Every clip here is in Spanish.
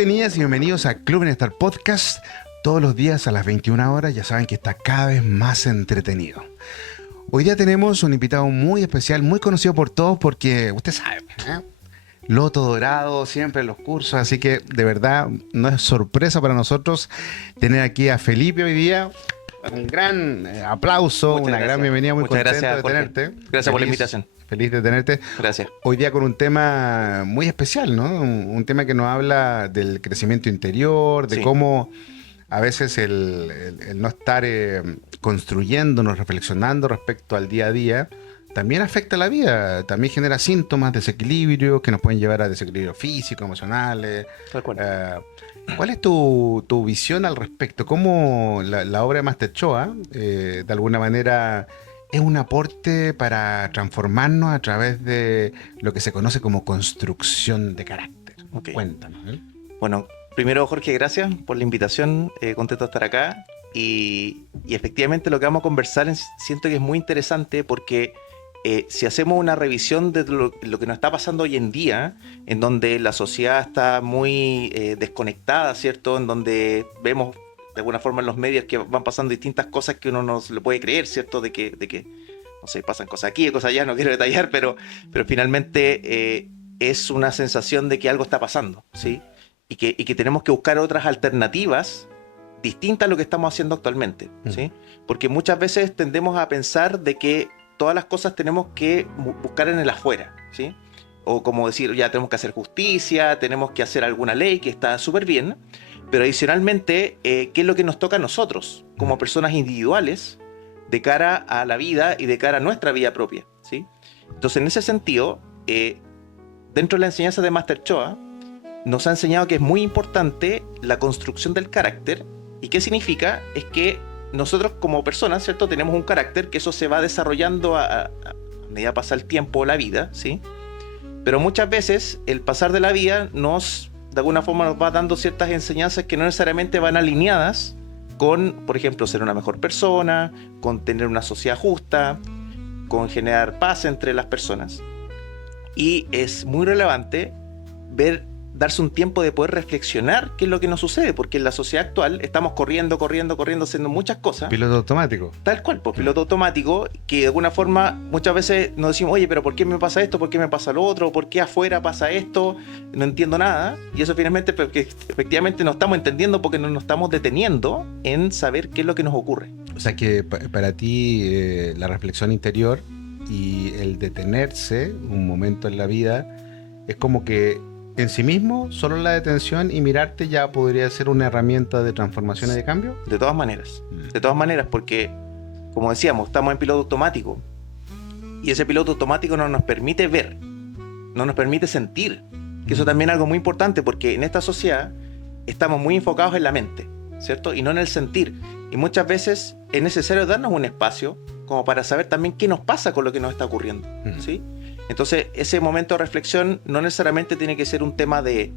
Bienvenidas y bienvenidos a Club Bienestar Podcast. Todos los días a las 21 horas, ya saben que está cada vez más entretenido. Hoy día tenemos un invitado muy especial, muy conocido por todos porque, usted sabe, Loto Dorado, siempre en los cursos, así que de verdad no es sorpresa para nosotros tener aquí a Felipe hoy día. Un gran aplauso, Muchas una gracias. gran bienvenida, muy Muchas contento gracias, de Jorge. tenerte. Gracias por la invitación. Feliz de tenerte. Gracias. Hoy día con un tema muy especial, ¿no? Un tema que nos habla del crecimiento interior, de Sí. cómo a veces el no estar construyéndonos, reflexionando respecto al día a día, también afecta la vida, también genera síntomas, desequilibrios que nos pueden llevar a desequilibrios físicos, emocionales. Tal cual. ¿Cuál es tu visión al respecto? ¿Cómo la obra de Master Choa, de alguna manera, es un aporte para transformarnos a través de lo que se conoce como construcción de carácter? Ok. Cuéntanos. Bueno, primero, Jorge, gracias por la invitación. Contento de estar acá. Y efectivamente lo que vamos a conversar siento que es muy interesante porque si hacemos una revisión de lo que nos está pasando hoy en día, en donde la sociedad está muy desconectada, ¿cierto? En donde vemos de alguna forma en los medios que van pasando distintas cosas que uno no se lo puede creer, ¿cierto? De que no sé, pasan cosas aquí, cosas allá, no quiero detallar, pero finalmente es una sensación de que algo está pasando, ¿sí? Y que tenemos que buscar otras alternativas distintas a lo que estamos haciendo actualmente, ¿sí? Porque muchas veces tendemos a pensar de que todas las cosas tenemos que buscar en el afuera, ¿sí? O como decir, ya tenemos que hacer justicia, tenemos que hacer alguna ley que está súper bien, pero adicionalmente, ¿qué es lo que nos toca a nosotros como personas individuales de cara a la vida y de cara a nuestra vida propia, ¿sí? Entonces, en ese sentido, dentro de la enseñanza de Master Choa, nos ha enseñado que es muy importante la construcción del carácter. ¿Y qué significa? Es que nosotros como personas, ¿cierto? Tenemos un carácter que eso se va desarrollando a medida que pasa el tiempo o la vida, ¿sí? Pero muchas veces el pasar de la vida de alguna forma nos va dando ciertas enseñanzas que no necesariamente van alineadas con, por ejemplo, ser una mejor persona, con tener una sociedad justa, con generar paz entre las personas. Y es muy relevante darse un tiempo de poder reflexionar qué es lo que nos sucede, porque en la sociedad actual estamos corriendo, haciendo muchas cosas. Piloto automático. Tal cual, pues piloto automático, que de alguna forma muchas veces nos decimos, oye, pero ¿por qué me pasa esto? ¿Por qué me pasa lo otro? ¿Por qué afuera pasa esto? No entiendo nada. Y eso finalmente, porque efectivamente no estamos entendiendo porque no nos estamos deteniendo en saber qué es lo que nos ocurre. O sea que para ti la reflexión interior y el detenerse un momento en la vida es como que en sí mismo, solo la detención y mirarte ya podría ser una herramienta de transformación y de cambio. De todas maneras, porque, como decíamos, estamos en piloto automático y ese piloto automático no nos permite ver, no nos permite sentir, que eso también es algo muy importante porque en esta sociedad estamos muy enfocados en la mente, ¿cierto? Y no en el sentir. Y muchas veces es necesario darnos un espacio como para saber también qué nos pasa con lo que nos está ocurriendo, ¿sí? Entonces, ese momento de reflexión no necesariamente tiene que ser un tema de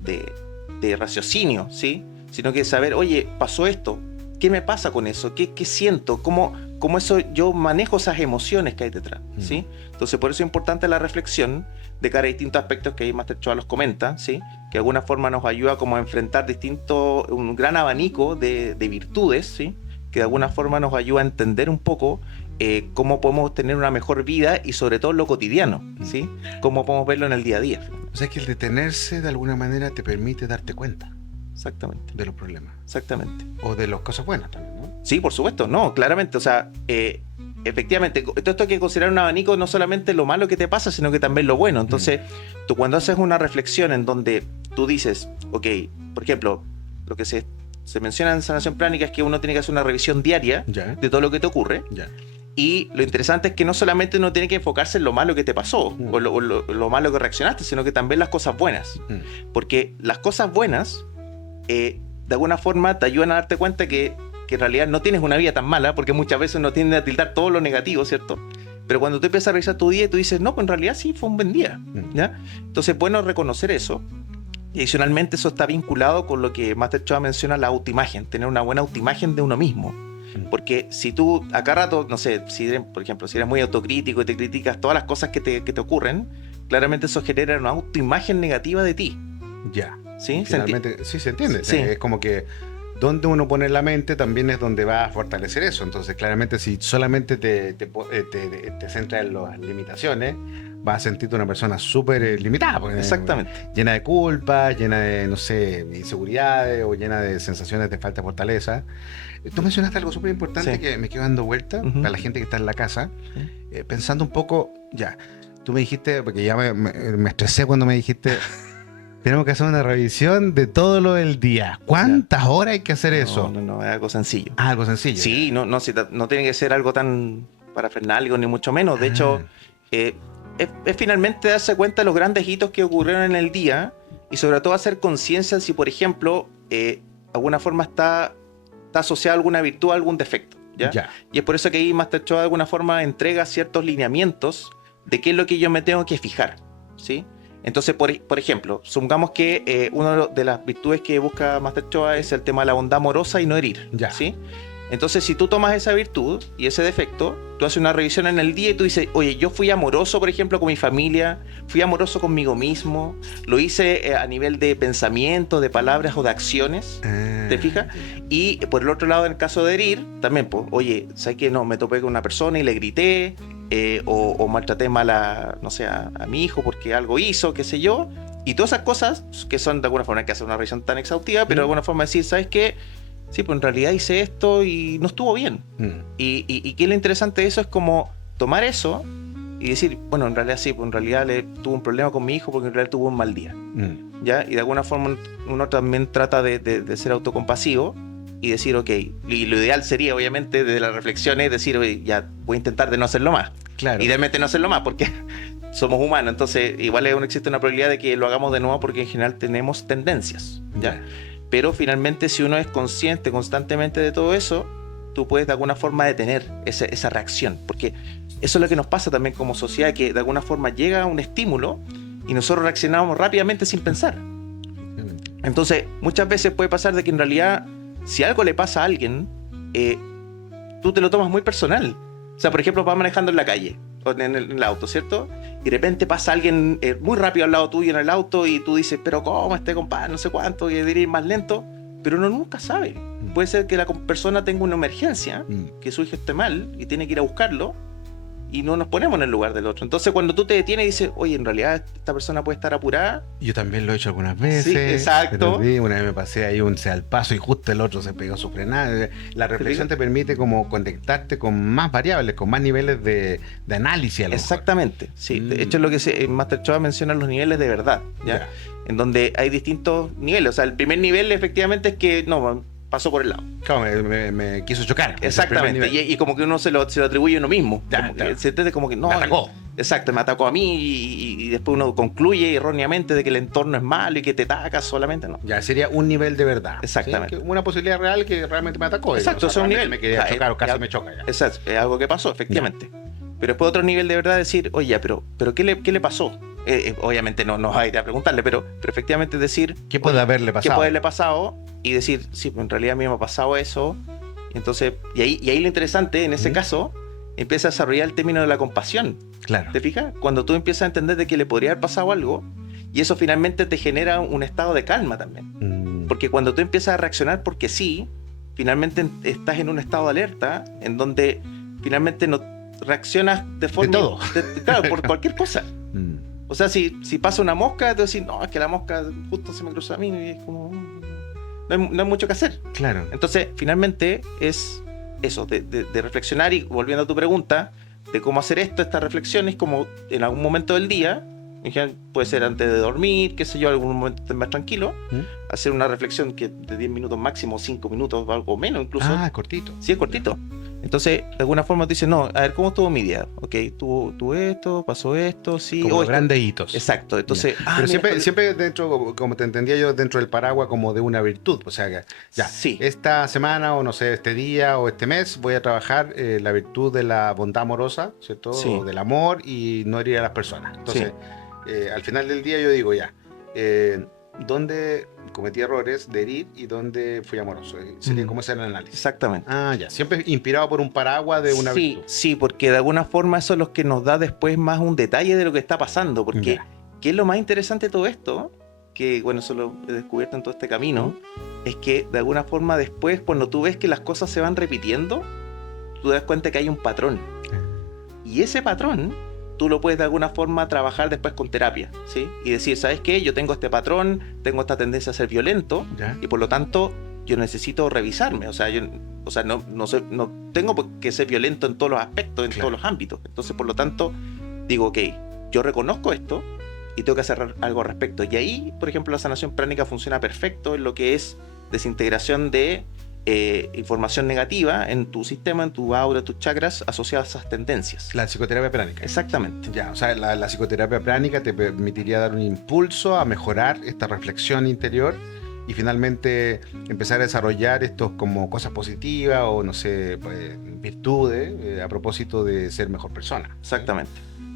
raciocinio, ¿sí? Sino que saber, oye, pasó esto, ¿qué me pasa con eso? ¿Qué siento? ¿Cómo eso yo manejo esas emociones que hay detrás? ¿Sí? Entonces, por eso es importante la reflexión de cara a distintos aspectos que ahí Master Choa los comenta, ¿sí? Que de alguna forma nos ayuda como a enfrentar un gran abanico de virtudes, ¿sí? Que de alguna forma nos ayuda a entender un poco cómo podemos tener una mejor vida y sobre todo lo cotidiano, ¿sí? Cómo podemos verlo en el día a día. O sea que el detenerse de alguna manera te permite darte cuenta Exactamente. de los problemas. Exactamente. O de las cosas buenas también, ¿no? Sí, por supuesto, no, claramente, o sea, efectivamente, esto hay que considerar un abanico no solamente lo malo que te pasa, sino que también lo bueno. Entonces, tú cuando haces una reflexión en donde tú dices, ok, por ejemplo, lo que se menciona en sanación pránica es que uno tiene que hacer una revisión diaria de todo lo que te ocurre. Ya. Y lo interesante es que no solamente uno tiene que enfocarse en lo malo que te pasó o lo malo que reaccionaste, sino que también las cosas buenas. Porque las cosas buenas, de alguna forma, te ayudan a darte cuenta que en realidad no tienes una vida tan mala, porque muchas veces uno tiende a tildar todo lo negativo, ¿cierto? Pero cuando tú empiezas a revisar tu día y tú dices, no, pues en realidad sí, fue un buen día, ¿ya? Entonces es bueno reconocer eso. Y adicionalmente eso está vinculado con lo que Master Choa menciona, la autoimagen, tener una buena autoimagen de uno mismo. Porque si tú a cada rato, no sé, por ejemplo, si eres muy autocrítico y te criticas todas las cosas que te ocurren, claramente eso genera una autoimagen negativa de ti. Ya. ¿Sí? Finalmente, sí se entiende. Sí. Es como que donde uno pone la mente también es donde va a fortalecer eso. Entonces, claramente, si solamente te centras en las limitaciones, vas a sentirte una persona súper limitada. Porque, Exactamente. llena de culpas, llena de, no sé, inseguridades o llena de sensaciones de falta de fortaleza. Tú mencionaste algo súper importante Sí. que me quedo dando vuelta para la gente que está en la casa, pensando un poco, ya, tú me dijiste, porque ya me estresé cuando me dijiste, tenemos que hacer una revisión de todo lo del día. ¿Cuántas horas hay que hacer eso? No, es algo sencillo. Ah, algo sencillo. Sí, no tiene que ser algo tan parafernálico, ni mucho menos. De hecho, es finalmente darse cuenta de los grandes hitos que ocurrieron en el día y sobre todo hacer conciencia si, por ejemplo, de alguna forma está asociada a alguna virtud, a algún defecto. ¿Ya? Y es por eso que ahí Master Choa de alguna forma entrega ciertos lineamientos de qué es lo que yo me tengo que fijar, ¿sí? Entonces, por ejemplo, supongamos que una de las virtudes que busca Master Choa es el tema de la bondad amorosa y no herir, ¿sí? Entonces, si tú tomas esa virtud y ese defecto, tú haces una revisión en el día y tú dices, oye, yo fui amoroso, por ejemplo, con mi familia, fui amoroso conmigo mismo, lo hice a nivel de pensamiento, de palabras o de acciones, ¿te fijas? Y por el otro lado, en el caso de herir, también, pues, oye, ¿sabes qué? No, me topé con una persona y le grité, o maltraté mal a, no sé, a mi hijo porque algo hizo, qué sé yo, y todas esas cosas que son de alguna forma, hay que hacer una revisión tan exhaustiva, pero de alguna forma decir, ¿sabes qué? Sí, pues en realidad hice esto y no estuvo bien. Y qué es lo interesante de eso es como tomar eso y decir, bueno, en realidad sí, pues en realidad tuve un problema con mi hijo porque en realidad tuvo un mal día. ¿Ya? Y de alguna forma uno también trata de ser autocompasivo y decir, ok, y lo ideal sería obviamente de la reflexión es decir, oye, ya voy a intentar de no hacerlo más. Claro. Y realmente no hacerlo más porque somos humanos, entonces igual existe una probabilidad de que lo hagamos de nuevo porque en general tenemos tendencias. ¿Ya? Pero finalmente si uno es consciente constantemente de todo eso, tú puedes de alguna forma detener esa reacción. Porque eso es lo que nos pasa también como sociedad, que de alguna forma llega un estímulo y nosotros reaccionamos rápidamente sin pensar. Entonces muchas veces puede pasar de que en realidad si algo le pasa a alguien, tú te lo tomas muy personal. O sea, por ejemplo, vas manejando en la calle o en el auto, ¿cierto? Y de repente pasa alguien muy rápido al lado tuyo en el auto y tú dices, pero ¿cómo este compadre? No sé cuánto, y debería ir más lento. Pero uno nunca sabe. Puede ser que la persona tenga una emergencia, que su hijo esté mal y tiene que ir a buscarlo y no nos ponemos en el lugar del otro. Entonces cuando tú te detienes y dices, oye, en realidad esta persona puede estar apurada. Yo también lo he hecho algunas veces. Sí, exacto. Una vez me pasé ahí al paso y justo el otro se pegó su frenada. La reflexión te permite como conectarte con más variables, con más niveles de análisis. Exactamente, sí. De hecho es lo que Master Choa menciona, los niveles de verdad, ¿ya? En donde hay distintos niveles. O sea, el primer nivel efectivamente es que no pasó por el lado. Claro, me quiso chocar. Exactamente, y como que uno se lo atribuye a uno mismo. Se entiende como que no. Me atacó. Exacto, me atacó a mí y después uno concluye erróneamente de que el entorno es malo y que te atacas solamente, ¿no? Ya sería un nivel de verdad. Exactamente. ¿Sí? Una posibilidad real que realmente me atacó. Exacto, eso es un nivel. Me quería chocar o casi me choca. Ya. Exacto, es algo que pasó, efectivamente. Ya. Pero después otro nivel de verdad decir, oye, pero ¿qué le pasó? Obviamente no vas a ir a preguntarle, pero efectivamente decir ¿qué puede haberle pasado? ¿Qué puede haberle pasado? Y decir, sí, pues en realidad a mí me ha pasado eso. Entonces, y ahí lo interesante en ese caso empieza a desarrollar el término de la compasión. Claro. ¿Te fijas? Cuando tú empiezas a entender de que le podría haber pasado algo y eso finalmente te genera un estado de calma también. Porque cuando tú empiezas a reaccionar porque sí, finalmente estás en un estado de alerta en donde finalmente no reaccionas de forma... De todo. Claro, por cualquier cosa. O sea, si pasa una mosca, tú decís, no, es que la mosca justo se me cruzó a mí y es como... No hay mucho que hacer. Claro. Entonces, finalmente es eso, de reflexionar y volviendo a tu pregunta, de cómo hacer esta reflexión es como en algún momento del día, puede ser antes de dormir, qué sé yo, algún momento estés más tranquilo, hacer una reflexión que de 10 minutos máximo, 5 minutos, algo menos incluso. Ah, cortito. Sí, es cortito. Entonces, de alguna forma te dices, no, a ver, ¿cómo estuvo mi día? Ok, tuvo esto, pasó esto, sí. Como grandes hitos. Exacto, entonces... Pero siempre dentro, como te entendía yo, dentro del paraguas como de una virtud. O sea, que ya, sí. Esta semana, o no sé, este día o este mes, voy a trabajar la virtud de la bondad amorosa, ¿cierto? Sí. O del amor y no herir a las personas. Entonces, al final del día yo digo ya, ¿dónde cometí errores de herir y dónde fui amoroso? Sería como hacer el análisis. Exactamente. Ah, ya. Siempre inspirado por un paraguas de una virtud. Sí, porque de alguna forma eso es lo que nos da después más un detalle de lo que está pasando. Porque, ¿qué es lo más interesante de todo esto? que, bueno, eso lo he descubierto en todo este camino, es que de alguna forma después, cuando tú ves que las cosas se van repitiendo, tú te das cuenta que hay un patrón. Y ese patrón, tú lo puedes de alguna forma trabajar después con terapia, ¿sí? Y decir, ¿sabes qué? Yo tengo este patrón, tengo esta tendencia a ser violento, ¿Ya? y por lo tanto, yo necesito revisarme. O sea, no tengo por qué ser violento en todos los aspectos, en Claro. todos los ámbitos. Entonces, por lo tanto, digo, ok, yo reconozco esto y tengo que hacer algo al respecto. Y ahí, por ejemplo, la sanación pránica funciona perfecto en lo que es desintegración de información negativa en tu sistema, en tu aura, tus chakras, asociadas a esas tendencias. La psicoterapia pránica. Exactamente. Ya, o sea, la psicoterapia pránica te permitiría dar un impulso a mejorar esta reflexión interior y finalmente empezar a desarrollar estos como cosas positivas o, no sé, pues, virtudes a propósito de ser mejor persona. Exactamente.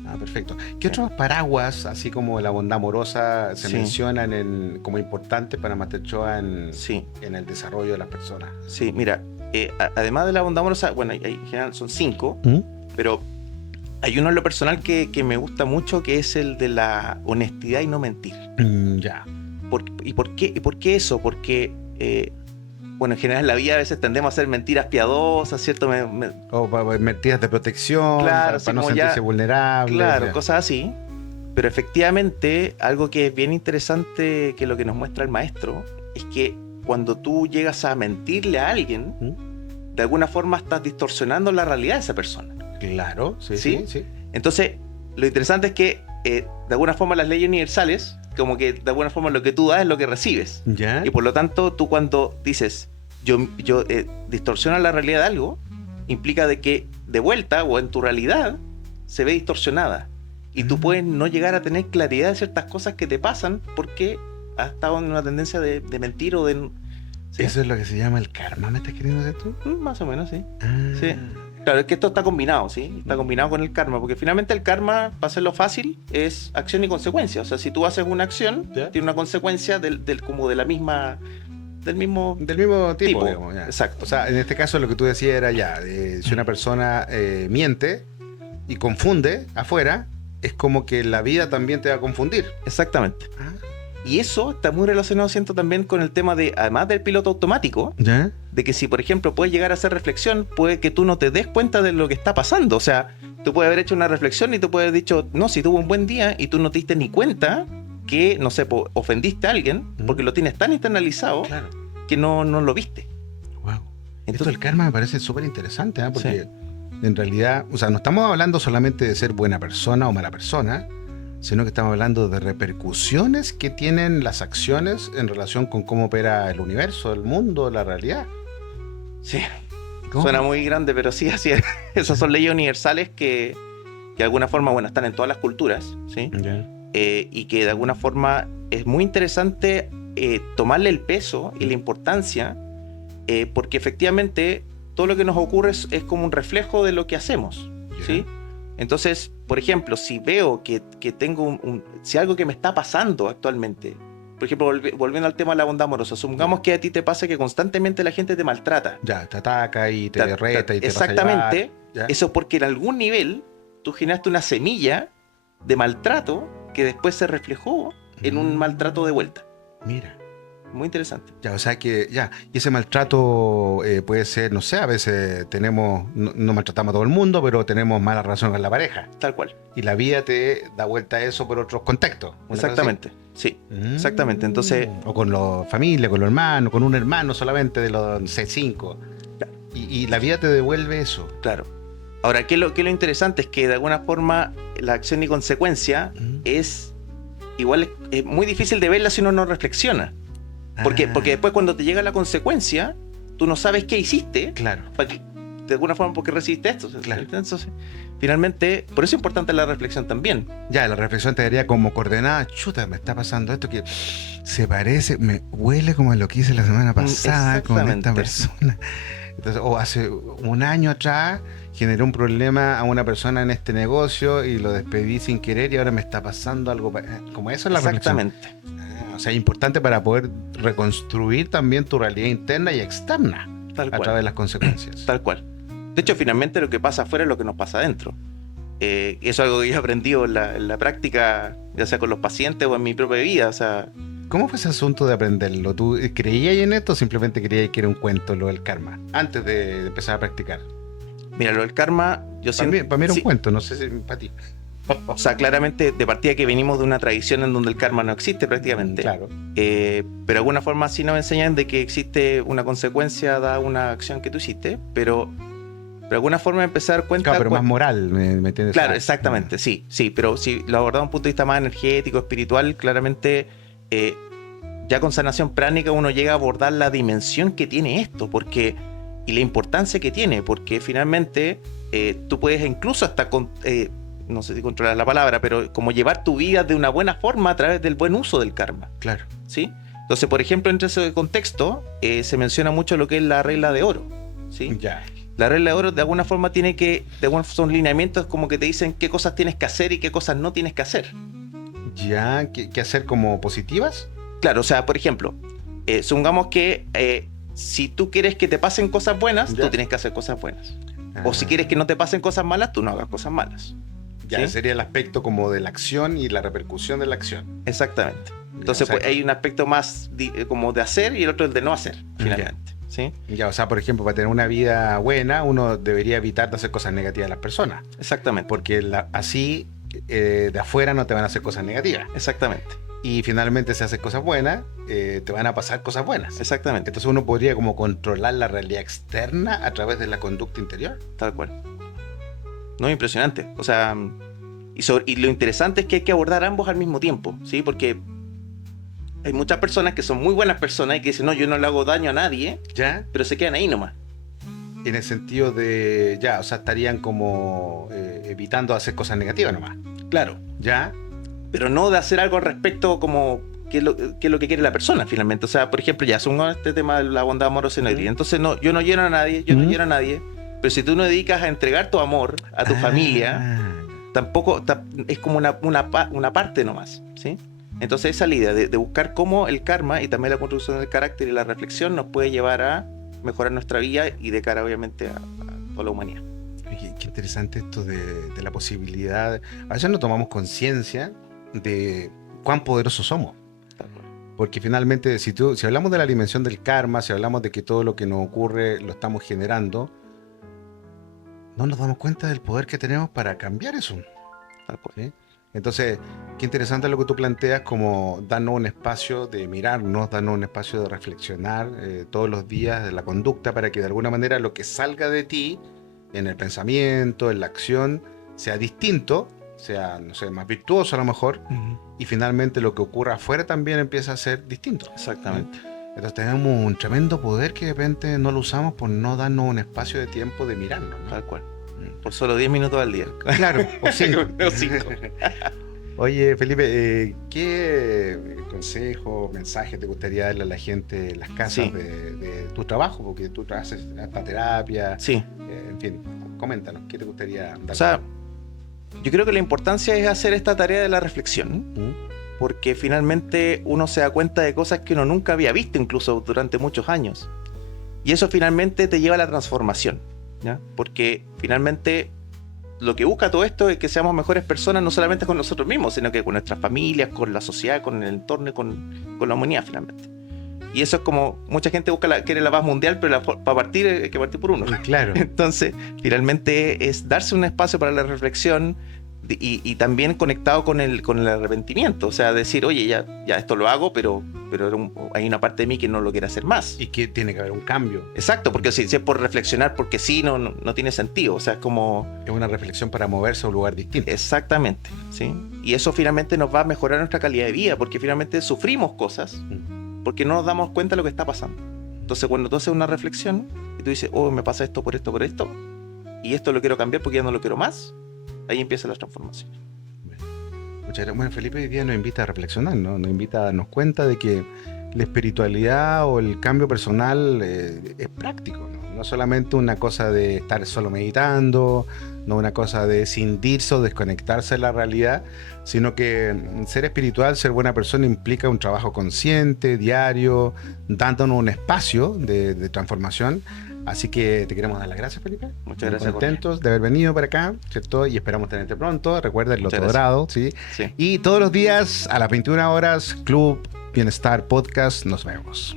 Ah, perfecto. ¿Qué otros paraguas, así como la bondad amorosa, se Sí. mencionan como importantes para Master Choa en Sí, el desarrollo de las personas? sí, mira, además de la bondad amorosa, bueno, en general son 5, pero hay uno en lo personal que me gusta mucho, que es el de la honestidad y no mentir. Ya. ¿Y por qué eso? Porque, bueno, en general en la vida a veces tendemos a hacer mentiras piadosas, ¿cierto? O mentiras de protección, Claro, para así no como sentirse ya- vulnerable. Claro, ya. cosas así. Pero efectivamente, algo que es bien interesante que lo que nos muestra el maestro es que cuando tú llegas a mentirle a alguien, de alguna forma estás distorsionando la realidad de esa persona. Claro, sí, ¿Sí? sí, sí. Entonces, lo interesante es que de alguna forma las leyes universales, como que de alguna forma lo que tú das es lo que recibes. ¿Ya? Y por lo tanto, tú cuando dices, yo distorsiona la realidad de algo, implica de que de vuelta o en tu realidad se ve distorsionada. Y tú puedes no llegar a tener claridad de ciertas cosas que te pasan porque has estado en una tendencia de mentir o de... ¿sí? Eso es lo que se llama el karma, ¿me estás queriendo decir tú? Más o menos, sí. Ah. Sí. Claro, es que esto está combinado, ¿sí? Está combinado con el karma, porque finalmente el karma, para hacerlo fácil, es acción y consecuencia. O sea, si tú haces una acción, ¿Ya? tiene una consecuencia como de la misma... del mismo Del mismo tipo, tipo. digamos. Ya. Exacto. O sea, en este caso lo que tú decías era ya, si una persona miente y confunde afuera, es como que la vida también te va a confundir. Exactamente. Ah. Y eso está muy relacionado, siento, también con el tema de, además del piloto automático, ¿Ya? de que si, por ejemplo, puedes llegar a hacer reflexión, puede que tú no te des cuenta de lo que está pasando. O sea, tú puedes haber hecho una reflexión y tú puedes haber dicho, no, si tuvo un buen día y tú no te diste ni cuenta que, no sé, ofendiste a alguien porque lo tienes tan internalizado Claro. que no lo viste. Wow. Esto Entonces, del karma me parece súper interesante, ¿eh? Porque en realidad, o sea, no estamos hablando solamente de ser buena persona o mala persona, sino que estamos hablando de repercusiones que tienen las acciones en relación con cómo opera el universo, el mundo, la realidad. sí, ¿Cómo? suena muy grande, pero sí, así es. Esas son leyes universales que de alguna forma, bueno, están en todas las culturas, ¿sí? Ya. Y que de alguna forma es muy interesante tomarle el peso y la importancia, porque efectivamente todo lo que nos ocurre es como un reflejo de lo que hacemos, ¿sí? Entonces, por ejemplo, si veo que tengo si algo que me está pasando actualmente, por ejemplo, volviendo al tema de la bondad amorosa, supongamos que a ti te pasa que constantemente la gente te maltrata. Ya, te ataca y te reta y te pasa a Exactamente, llevar. Ya. eso es porque en algún nivel tú generaste una semilla de maltrato que después se reflejó en un maltrato de vuelta. Mira. Muy interesante. Ya, o sea que, ya, y ese maltrato puede ser, no sé, a veces no maltratamos a todo el mundo, pero tenemos mala relación con la pareja. Tal cual. Y la vida te da vuelta a eso por otros contextos. ¿Una cosa Exactamente. Sí, así? exactamente. Entonces, O con la familia, con los hermanos, con un hermano solamente de los C5. Y la vida te devuelve eso. claro. Ahora, ¿qué es lo interesante? Es que de alguna forma la acción y consecuencia es igual, es muy difícil de verla si uno no reflexiona. Porque después cuando te llega la consecuencia, tú no sabes qué hiciste, Claro. de alguna forma porque recibiste esto. Claro. Entonces, finalmente, por eso es importante la reflexión también. Ya, la reflexión te daría como coordenada. Chuta, me está pasando esto que se parece, me huele como a lo que hice la semana pasada con esta exactamente. persona. Entonces, o hace un año atrás generé un problema a una persona en este negocio y lo despedí sin querer y ahora me está pasando algo como eso es la reflexión. Exactamente. O sea, es importante para poder reconstruir también tu realidad interna y externa Tal a cual. través de las consecuencias. Tal cual. De hecho, finalmente lo que pasa afuera es lo que nos pasa adentro. Eso es algo que yo he aprendido en la práctica, ya sea con los pacientes o en mi propia vida. O sea, ¿Cómo fue ese asunto de aprenderlo? ¿Tú creías en esto o simplemente creías que era un cuento lo del karma? Antes de empezar a practicar. Mira, lo del karma, yo siempre... Para mí era un sí, cuento, no sé si para ti. o sea, claramente de partida que venimos de una tradición en donde el karma no existe prácticamente. Claro. Pero de alguna forma sí nos enseñan de que existe una consecuencia dada una acción que tú hiciste, pero de alguna forma empezar a dar cuenta... Claro, pero más moral, ¿me entiendes? Claro, exactamente, sí, pero si lo abordamos desde un punto de vista más energético, espiritual, claramente ya con sanación pránica uno llega a abordar la dimensión que tiene esto, y la importancia que tiene, porque finalmente tú puedes incluso hasta, no sé si controlar la palabra, pero como llevar tu vida de una buena forma a través del buen uso del karma. Claro. ¿Sí? Entonces, por ejemplo, entre ese contexto se menciona mucho lo que es la regla de oro, ¿sí? Ya. La regla de oro de alguna forma son lineamientos como que te dicen qué cosas tienes que hacer y qué cosas no tienes que hacer. Ya, ¿qué hacer como positivas? Claro, o sea, por ejemplo, supongamos que si tú quieres que te pasen cosas buenas, Ya. tú tienes que hacer cosas buenas. O si quieres que no te pasen cosas malas, tú no hagas cosas malas. Ya, ¿sí? sería el aspecto como de la acción y la repercusión de la acción. Exactamente. Entonces, Ya, o sea, pues, hay un aspecto más como de hacer y el otro el de no hacer, finalmente. ¿Sí? Ya, o sea, por ejemplo, para tener una vida buena, uno debería evitar de hacer cosas negativas a las personas. Exactamente. Porque así de afuera no te van a hacer cosas negativas. Exactamente. Y finalmente, si haces cosas buenas, te van a pasar cosas buenas. Exactamente. Entonces uno podría como controlar la realidad externa a través de la conducta interior. Tal cual. No, impresionante. O sea, y lo interesante es que hay que abordar ambos al mismo tiempo, ¿sí? Porque hay muchas personas que son muy buenas personas y que dicen, no, yo no le hago daño a nadie, ¿Ya? pero se quedan ahí nomás. En el sentido de, ya, o sea, estarían como evitando hacer cosas negativas nomás. Claro. ¿Ya? Pero no de hacer algo al respecto como qué es lo que quiere la persona finalmente. O sea, por ejemplo, ya son este tema de la bondad amorosa y no herida. Entonces, no, yo no hiero a nadie, no hiero a nadie, pero si tú no dedicas a entregar tu amor a tu familia, tampoco es como una parte nomás, ¿sí? Entonces esa es la idea de buscar cómo el karma y también la construcción del carácter y la reflexión nos puede llevar a mejorar nuestra vida y de cara obviamente a toda la humanidad. Qué interesante esto de la posibilidad. A veces no tomamos conciencia de cuán poderosos somos. Porque finalmente, si hablamos de la dimensión del karma, si hablamos de que todo lo que nos ocurre lo estamos generando, no nos damos cuenta del poder que tenemos para cambiar eso. ¿Sí? Entonces, qué interesante lo que tú planteas, como darnos un espacio de mirarnos, darnos un espacio de reflexionar todos los días de la conducta para que de alguna manera lo que salga de ti, en el pensamiento, en la acción, sea distinto, sea, no sé, más virtuoso a lo mejor, y finalmente lo que ocurra afuera también empieza a ser distinto. Exactamente. Entonces tenemos un tremendo poder que de repente no lo usamos por no darnos un espacio de tiempo de mirarnos, ¿no? Tal cual. Por solo 10 minutos al día. Claro, o 5. O 5. Oye, Felipe, ¿qué consejo, mensaje te gustaría darle a la gente en las casas Sí. de tu trabajo? Porque tú haces esta terapia, Sí. En fin, coméntanos, ¿qué te gustaría dar? O sea, yo creo que la importancia es hacer esta tarea de la reflexión, porque finalmente uno se da cuenta de cosas que uno nunca había visto, incluso durante muchos años. Y eso finalmente te lleva a la transformación, ¿ya? Porque finalmente lo que busca todo esto es que seamos mejores personas, no solamente con nosotros mismos, sino que con nuestras familias, con la sociedad, con el entorno y con la humanidad finalmente. Y eso es como, mucha gente quiere la paz mundial, pero para partir hay que partir por uno. Claro. Entonces, finalmente es darse un espacio para la reflexión y también conectado con el arrepentimiento. O sea, decir, oye, ya esto lo hago, pero hay una parte de mí que no lo quiere hacer más. Y que tiene que haber un cambio. Exacto, porque si es por reflexionar, porque sí, no tiene sentido. O sea, es como... Es una reflexión para moverse a un lugar distinto. Exactamente, ¿sí? Y eso finalmente nos va a mejorar nuestra calidad de vida, porque finalmente sufrimos cosas porque no nos damos cuenta de lo que está pasando. Entonces, cuando tú haces una reflexión y tú dices, oh, me pasa esto, y esto lo quiero cambiar porque ya no lo quiero más, ahí empieza la transformación. Muchas gracias. Bueno, Felipe hoy día nos invita a reflexionar, ¿no? Nos invita a darnos cuenta de que la espiritualidad o el cambio personal es práctico, ¿no? No solamente una cosa de estar solo meditando, no una cosa de escindirse o desconectarse de la realidad, sino que ser espiritual, ser buena persona implica un trabajo consciente, diario, dándonos un espacio de transformación. Así que te queremos dar las gracias, Felipe. Muchas gracias. Contentos de haber venido para acá, ¿cierto? Y esperamos tenerte pronto. Recuerda el Loto Muchas Dorado, ¿sí? Sí. Y todos los días a las 21 horas, Club Bienestar Podcast. Nos vemos.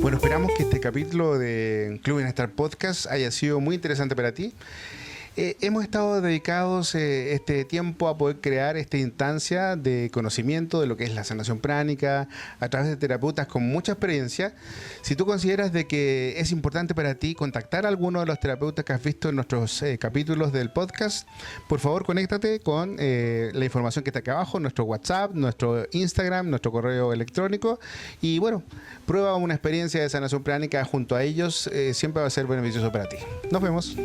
Bueno, esperamos que este capítulo de Club Bienestar Podcast haya sido muy interesante para ti. Hemos estado dedicados este tiempo a poder crear esta instancia de conocimiento de lo que es la sanación pránica a través de terapeutas con mucha experiencia. Si tú consideras de que es importante para ti contactar a alguno de los terapeutas que has visto en nuestros capítulos del podcast, por favor conéctate con la información que está acá abajo, nuestro WhatsApp, nuestro Instagram, nuestro correo electrónico y bueno, prueba una experiencia de sanación pránica junto a ellos, siempre va a ser beneficioso para ti. Nos vemos.